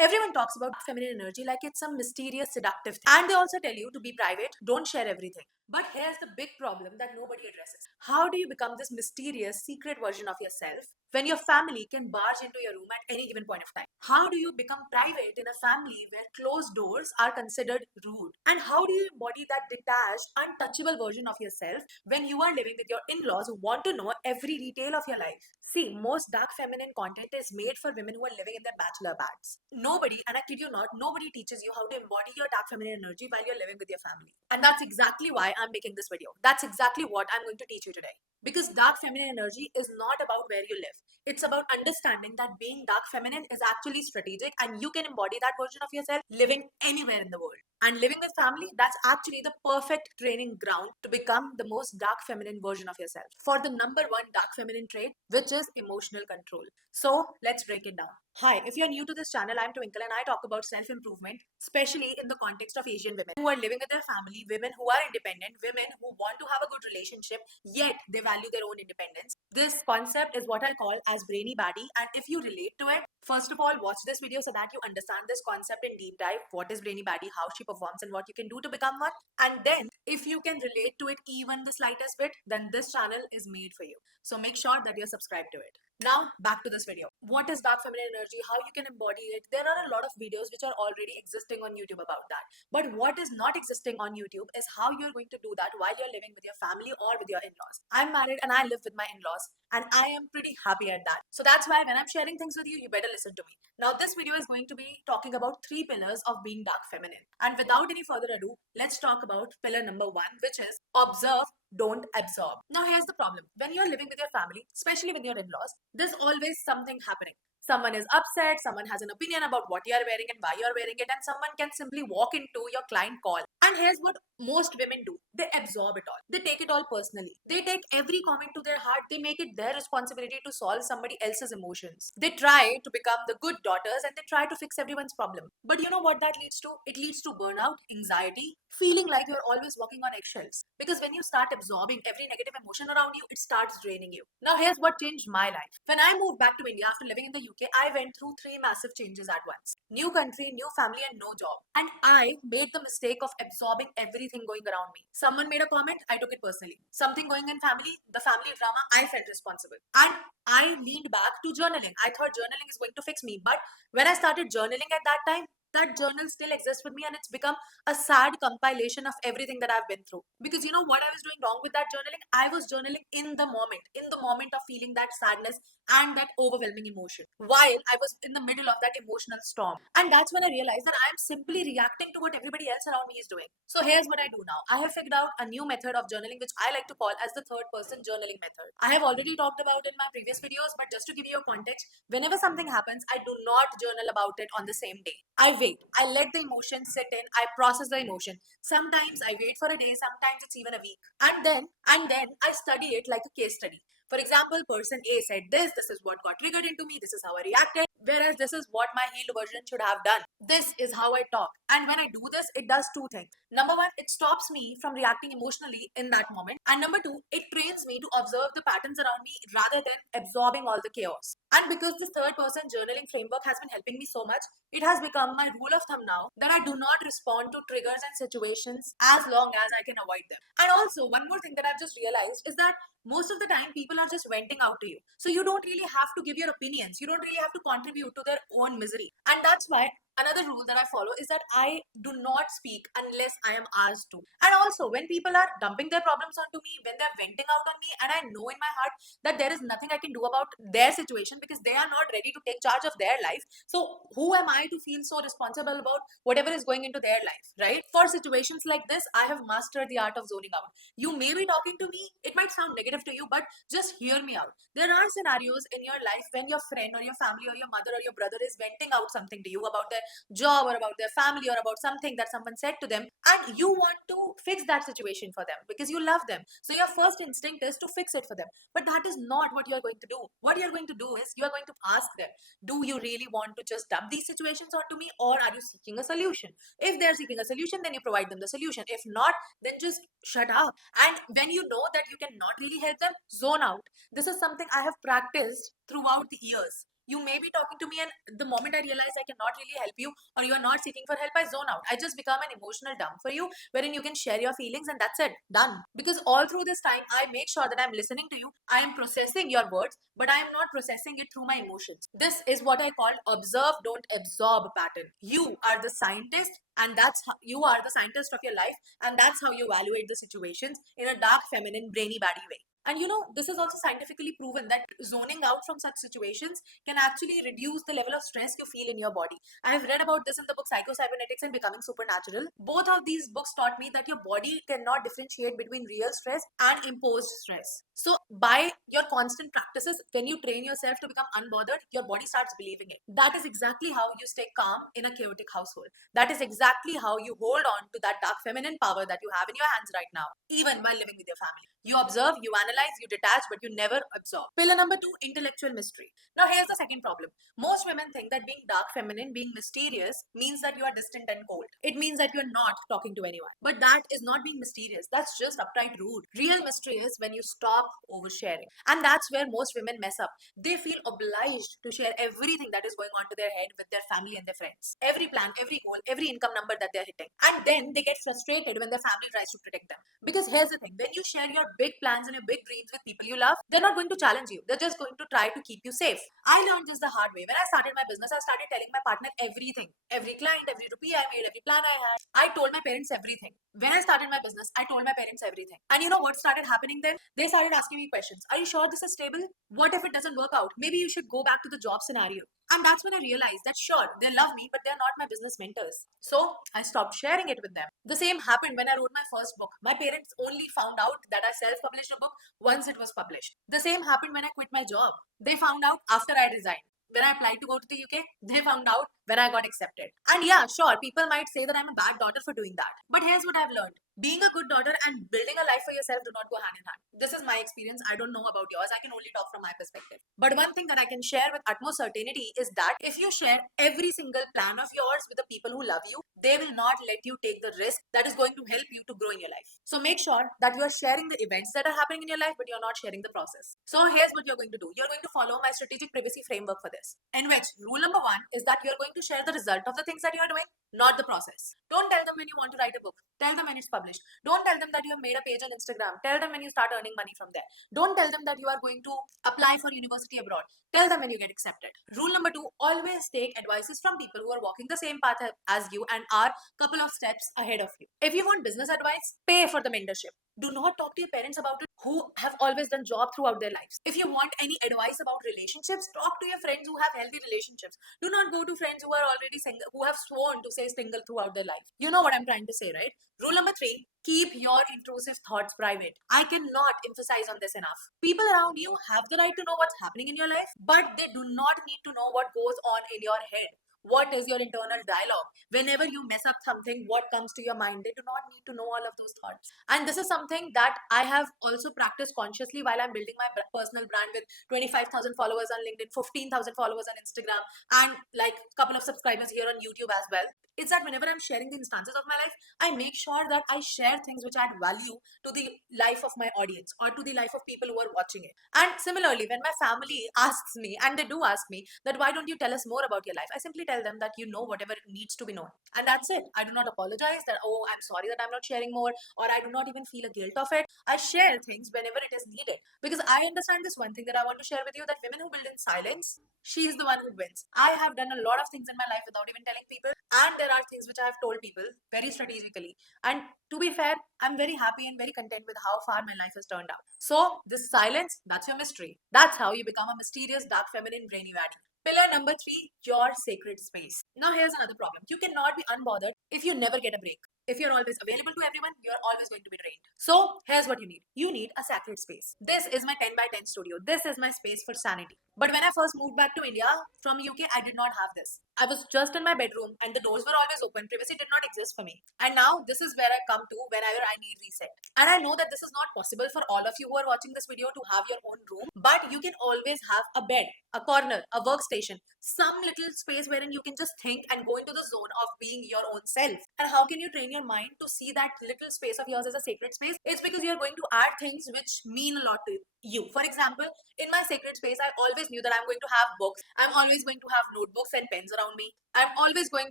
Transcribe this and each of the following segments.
Everyone talks about feminine energy like it's some mysterious, seductive thing. And they also tell you to be private, don't share everything. But here's the big problem that nobody addresses. How do you become this mysterious, secret version of yourself when your family can barge into your room at any given point of time? How do you become private in a family where closed doors are considered rude? And how do you embody that detached, untouchable version of yourself when you are living with your in laws who want to know every detail of your life? See, most dark feminine content is made for women who are living in their bachelor bads. Nobody, and I kid you not, nobody teaches you how to embody your dark feminine energy while you're living with your family. And that's exactly why I'm making this video. That's exactly what I'm going to teach you today. Because dark feminine energy is not about where you live. It's about understanding that being dark feminine is actually strategic and you can embody that version of yourself living anywhere in the world. And living with family, that's actually the perfect training ground to become the most dark feminine version of yourself. For the number one dark feminine trait, which is emotional control. So let's break it down. Hi, if you're new to this channel, I'm Twinkle and I talk about self improvement, especially in the context of Asian women who are living with their family, women who are independent, women who want to have a good relationship, yet they value their own independence. This concept is what I call as brainy baddie, and if you relate to it, first of all, watch this video so that you understand this concept in deep dive. What is brainy baddie, how she performs, and what you can do to become one. And then, if you can relate to it even the slightest bit, then this channel is made for you. So make sure that you're subscribed to it. Now, back to this video. What is dark feminine energy? How you can embody it? There are a lot of videos which are already existing on YouTube about that. But what is not existing on YouTube is how you're going to do that while you're living with your family or with your in-laws. I'm married and I live with my in-laws and I am pretty happy at that. So that's why when I'm sharing things with you, you better listen to me. Now, this video is going to be talking about 3 pillars of being dark feminine. And without any further ado, let's talk about pillar number 1, which is observe, don't absorb. Now, here's the problem. When you're living with your family, especially with your in-laws, there's always something happening. Someone is upset, someone has an opinion about what you're wearing and why you're wearing it, and someone can simply walk into your client call. And here's what most women do. They absorb it all. They take it all personally. They take every comment to their heart. They make it their responsibility to solve somebody else's emotions. They try to become the good daughters and they try to fix everyone's problem. But you know what that leads to? It leads to burnout, anxiety, feeling like you're always walking on eggshells. Because when you start absorbing every negative emotion around you, it starts draining you. Now, here's what changed my life. When I moved back to India after living in the UK, I went through 3 massive changes at once: new country, new family, and no job. And I made the mistake of absorbing everything going around me. Someone made a comment, I took it personally. Something going in family, the family drama, I felt responsible. And I leaned back to journaling. I thought journaling is going to fix me. But when I started journaling at that time, that journal still exists with me and it's become a sad compilation of everything that I've been through. Because you know what I was doing wrong with that journaling? I was journaling in the moment of feeling that sadness and that overwhelming emotion while I was in the middle of that emotional storm. And that's when I realized that I'm simply reacting to what everybody else around me is doing. So here's what I do now. I have figured out a new method of journaling which I like to call as the third person journaling method. I have already talked about in my previous videos, but just to give you a context, whenever something happens, I do not journal about it on the same day. I wait. I let the emotion sit in. I process the emotion. Sometimes I wait for a day, sometimes it's even a week. And then I study it like a case study. For example, person A said this is what got triggered into me, this is how I reacted, whereas this is what my healed version should have done. This is how I talk. And when I do this, it does 2 things. Number 1, it stops me from reacting emotionally in that moment. And number 2, it trains me to observe the patterns around me rather than absorbing all the chaos. And because this third person journaling framework has been helping me so much, it has become my rule of thumb now that I do not respond to triggers and situations as long as I can avoid them. And also, one more thing that I've just realized is that most of the time people are just venting out to you. So you don't really have to give your opinions. You don't really have to contribute to their own misery. And that's why another rule that I follow is that I do not speak unless I am asked to. And also, when people are dumping their problems onto me, when they're venting out on me, and I know in my heart that there is nothing I can do about their situation because they are not ready to take charge of their life. So who am I to feel so responsible about whatever is going into their life, right? For situations like this, I have mastered the art of zoning out. You may be talking to me, it might sound negative to you, but just hear me out. There are scenarios in your life when your friend or your family or your mother or your brother is venting out something to you about their job or about their family or about something that someone said to them, and you want to fix that situation for them because you love them. So your first instinct is to fix it for them. But that is not what you're going to do. What you're going to do is you're going to ask them, do you really want to just dump these situations onto me, or are you seeking a solution? If they're seeking a solution, then you provide them the solution. If not, then just shut up. And when you know that you cannot really help them, zone out. This is something I have practiced throughout the years. You may be talking to me, and the moment I realize I cannot really help you or you are not seeking for help, I zone out. I just become an emotional dump for you, wherein you can share your feelings and that's it, done. Because all through this time, I make sure that I'm listening to you, I am processing your words, but I am not processing it through my emotions. This is what I call observe, don't absorb pattern. You are the scientist, and that's how you are the scientist of your life, and that's how you evaluate the situations in a dark, feminine, brainy, baddie way. And this is also scientifically proven that zoning out from such situations can actually reduce the level of stress you feel in your body. I have read about this in the book Psycho-Cybernetics and Becoming Supernatural. Both of these books taught me that your body cannot differentiate between real stress and imposed stress. So, by your constant practices, when you train yourself to become unbothered, your body starts believing it. That is exactly how you stay calm in a chaotic household. That is exactly how you hold on to that dark feminine power that you have in your hands right now, even while living with your family. You observe, you analyze, you detach, but you never absorb. Pillar number two, intellectual mystery. Now, here's the second problem. Most women think that being dark feminine, being mysterious, means that you are distant and cold. It means that you're not talking to anyone. But that is not being mysterious. That's just upright rude. Real mystery is when you stop oversharing. And that's where most women mess up. They feel obliged to share everything that is going on to their head with their family and their friends. Every plan, every goal, every income number that they're hitting. And then they get frustrated when their family tries to protect them. Because here's the thing, when you share your big plans and your big dreams with people you love, they're not going to challenge you. They're just going to try to keep you safe. I learned this the hard way. When I started my business, I started telling my partner everything. Every client, every rupee I made, every plan I had. I told my parents everything. When I started my business, I told my parents everything. And you know what started happening then? They started asking me questions. Are you sure this is stable? What if it doesn't work out? Maybe you should go back to the job scenario. And that's when I realized that sure, they love me, but they're not my business mentors. So I stopped sharing it with them. The same happened when I wrote my first book. My parents only found out that I self published a book once it was published. The same happened when I quit my job. They found out after I resigned. When I applied to go to the UK, they found out when I got accepted. And yeah, sure, people might say that I'm a bad daughter for doing that. But here's what I've learned. Being a good daughter and building a life for yourself do not go hand in hand. This is my experience. I don't know about yours. I can only talk from my perspective. But one thing that I can share with utmost certainty is that if you share every single plan of yours with the people who love you, they will not let you take the risk that is going to help you to grow in your life. So make sure that you are sharing the events that are happening in your life, but you're not sharing the process. So here's what you're going to do. You're going to follow my strategic privacy framework for this, in which rule number one is that you're going to share the result of the things that you're doing, not the process. Don't tell them when you want to write a book. Tell them when it's published. Don't tell them that you have made a page on Instagram. Tell them when you start earning money from there. Don't tell them that you are going to apply for university abroad. Tell them when you get accepted. Rule number two, always take advices from people who are walking the same path as you and are a couple of steps ahead of you. If you want business advice, pay for the mentorship. Do not talk to your parents about it who have always done job throughout their lives. If you want any advice about relationships, talk to your friends who have healthy relationships. Do not go to friends who are already single, who have sworn to stay single throughout their life. You know what I'm trying to say, right? Rule number three, keep your intrusive thoughts private. I cannot emphasize on this enough. People around you have the right to know what's happening in your life, but they do not need to know what goes on in your head. What is your internal dialogue? Whenever you mess up something, what comes to your mind? They do not need to know all of those thoughts. And this is something that I have also practiced consciously while I'm building my personal brand with 25,000 followers on LinkedIn, 15,000 followers on Instagram, and like a couple of subscribers here on YouTube as well. Is that whenever I'm sharing the instances of my life, I make sure that I share things which add value to the life of my audience or to the life of people who are watching it. And similarly, when my family asks me, and they do ask me, that why don't you tell us more about your life? I simply tell them that you know whatever needs to be known. And that's it. I do not apologize that, oh, I'm sorry that I'm not sharing more, or I do not even feel a guilt of it. I share things whenever it is needed. Because I understand this one thing that I want to share with you, that women who build in silence, she is the one who wins. I have done a lot of things in my life without even telling people, and there are things which I have told people very strategically. And to be fair, I'm very happy and very content with how far my life has turned out. So, this silence, that's your mystery. That's how you become a mysterious, dark, feminine, brainy baddie. Pillar number three, your sacred space. Now, here's another problem. You cannot be unbothered if you never get a break. If you're always available to everyone, you're always going to be drained. So, here's what you need. You need a sacred space. This is my 10 by 10 studio. This is my space for sanity. But when I first moved back to India from UK, I did not have this. I was just in my bedroom and the doors were always open. Privacy did not exist for me. And now this is where I come to whenever I need reset. And I know that this is not possible for all of you who are watching this video to have your own room, but you can always have a bed, a corner, a workstation, some little space wherein you can just think and go into the zone of being your own self. And how can you train your mind to see that little space of yours as a sacred space? It's because you're going to add things which mean a lot to you. you. For example, in my sacred space, I always knew that I'm going to have books. I'm always going to have notebooks and pens around me. I'm always going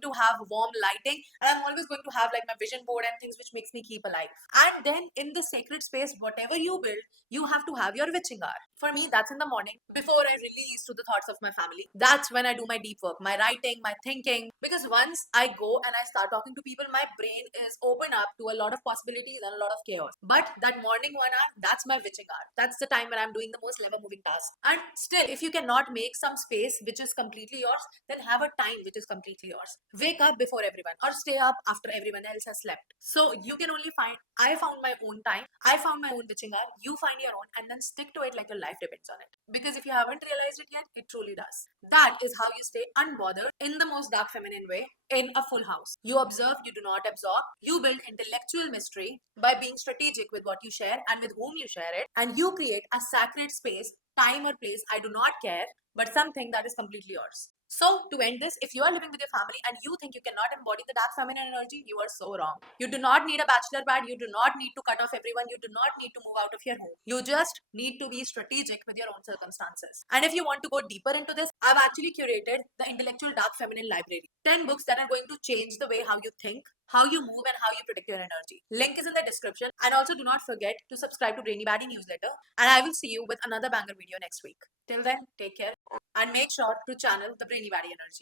to have warm lighting, and I'm always going to have like my vision board and things which makes me keep alive. And then in the sacred space, whatever you build, you have to have your witching hour. For me, that's in the morning before I release to the thoughts of my family. That's when I do my deep work, my writing, my thinking. Because once I go and I start talking to people, my brain is open up to a lot of possibilities and a lot of chaos. But that morning 1 hour, that's my witching hour. That's the time when I'm doing the most lever moving tasks. And still, if you cannot make some space which is completely yours, then have a time which is completely yours. Wake up before everyone or stay up after everyone else has slept. So you can only find, I found my own time, I found my own witching hour, you find your own, and then stick to it like your life depends on it. Because if you haven't realized it yet, it truly does. That is how you stay unbothered in the most dark feminine way in a full house. You observe, you do not absorb. You build intellectual mystery by being strategic with what you share and with whom you share it. And you create a sacred space, time or place, I do not care, but something that is completely yours. So, to end this, if you are living with your family and you think you cannot embody the dark feminine energy, you are so wrong. You do not need a bachelor pad, you do not need to cut off everyone, you do not need to move out of your home. You just need to be strategic with your own circumstances. And if you want to go deeper into this, I've actually curated the Intellectual Dark Feminine Library. 10 books that are going to change the way how you think, how you move, and how you protect your energy. Link is in the description. And also do not forget to subscribe to Brainy Baddie newsletter. And I will see you with another banger video next week. Till then, take care and make sure to channel the Brainy Baddie energy.